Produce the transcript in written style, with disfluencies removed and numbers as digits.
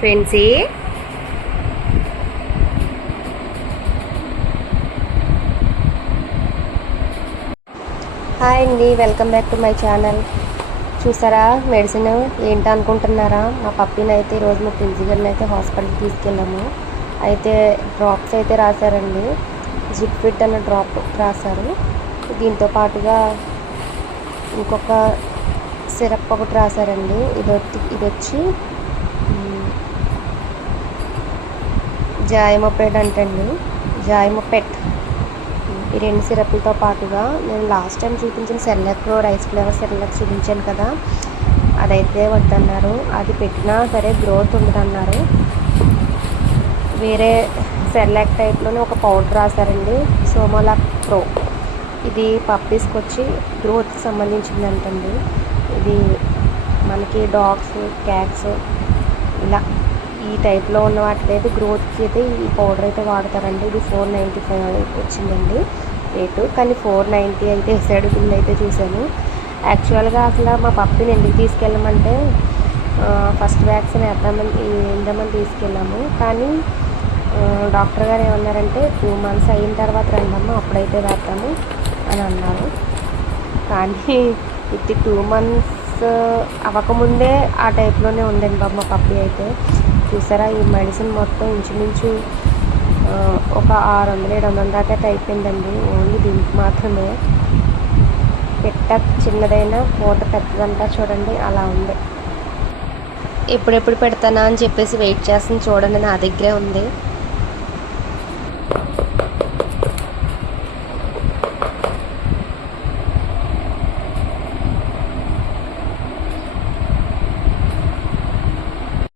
ఫ్రెండ్సీ hi అండి, welcome back to my channel. చూసారా medicine ఏంటి అనుకుంటున్నారా? మా పప్పీని అయితే ఈరోజు మా ప్రిన్సీ గారిని అయితే హాస్పిటల్కి తీసుకెళ్ళాము. అయితే డ్రాప్స్ అయితే రాశారండి. జిప్ ఫిట్ అన్న డ్రాప్ రాశారు. దీంతో పాటుగా ఇంకొక సిరప్ ఒకటి రాశారండి. ఇది వచ్చి జాయమోపెడ్ అంటండి, జాయమోపెట్. ఈ 2 సిరప్లతో పాటుగా నేను లాస్ట్ టైం చూపించిన సెర్లాక్ రైస్ ఫ్లేవర్ సెర్లాక్ చూపించాను కదా, అదైతే వద్దన్నారు. అది పెట్టినా సరే గ్రోత్ ఉండదన్నారు. వేరే సెర్లాక్ టైప్లోనే ఒక పౌడర్ రాశారండి, సోమోలాక్ ప్రో. ఇది పప్పీస్కి వచ్చి గ్రోత్కి సంబంధించిందంటండి. ఇది మనకి డాగ్స్, క్యాట్స్ ఇలా ఈ టైప్లో ఉన్న వాటికి అయితే గ్రోత్కి అయితే ఈ పౌడర్ అయితే వాడతారండి. ఇది 495 వచ్చిందండి రేటు, కానీ 490 అయితే వేసాడు బిల్ అయితే చూశాను. యాక్చువల్గా అసలు మా పప్పిని ఎందుకు తీసుకెళ్ళమంటే ఫస్ట్ వ్యాక్సిన్ వేద్దామని తీసుకెళ్ళాము. కానీ డాక్టర్ గారు ఏమన్నారంటే 2 months అయిన తర్వాత రండమ్మా, అప్పుడైతే వేద్దాము అని అన్నారు. కానీ ఇది 2 months అవ్వకముందే ఆ టైప్లోనే ఉందండి బాబు మా పప్పి అయితే. చూసారా, ఈ మెడిసిన్ మొత్తం ఇంచుమించు ఒక 600-700 దాకా అయితే అయిపోయిందండి, ఓన్లీ దీనికి మాత్రమే. పెట్ట చిన్నదైనా పూత పెద్దదంతా చూడండి, అలా ఉంది. ఎప్పుడెప్పుడు పెడతానా అని చెప్పేసి వెయిట్ చేస్తుంది చూడండి, నా దగ్గరే ఉంది.